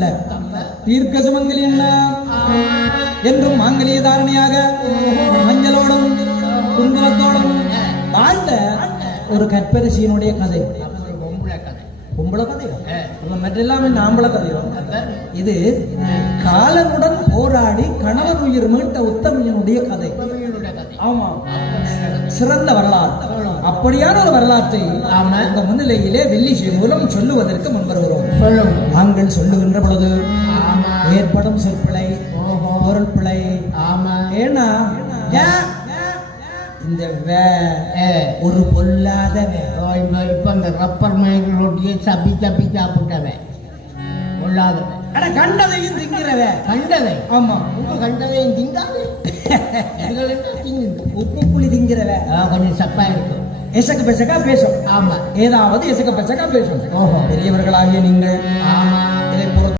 அல்ல. தீர்க்க சுமங்கலி என்ன என்றும் மாங்கலிய தாரணையாக மஞ்சளோடும் குங்குமத்தோடும் வாழ்ந்த ஒரு கற்பரிசியினுடைய கதை. பொம்பளை கதையோ மற்றெல்லாம் ஆம்பளை கதையோ? இது காலனுடன் போராடி கணவன் உயிர் மீட்ட உத்தமையனுடைய கதை. ஆமா, சிறந்த வரலாறு. அப்படியான ஒரு வரலாற்றை இந்த முன்னிலையிலே வெள்ளிசை மூலம் சொல்லுவதற்கு முன்வருகிறோம். நாங்கள் சொல்லுகின்ற பொழுது ஏற்படும் சொற்பிழை, பொருள் பிழை. ஏன்னா இந்த ஒரு பொல்லாத இப்ப இந்த ரப்பர் மேல் ரொட்டியை சப்பி சப்பி சாப்பிட்டவன் பொல்லாத கண்டதையும் திங்கிறவ. கண்டதை? ஆமா, கண்டதையும் திங்காது. உப்பு புளி திங்கிறவ கொஞ்சம் சப்பா இருக்கும். எசக்க பெசக்கா பேசும். ஆமா, ஏதாவது எசக்க பெசக்கா பேசும். ஓஹோ, பெரியவர்களாகிய நீங்கள் ஆமா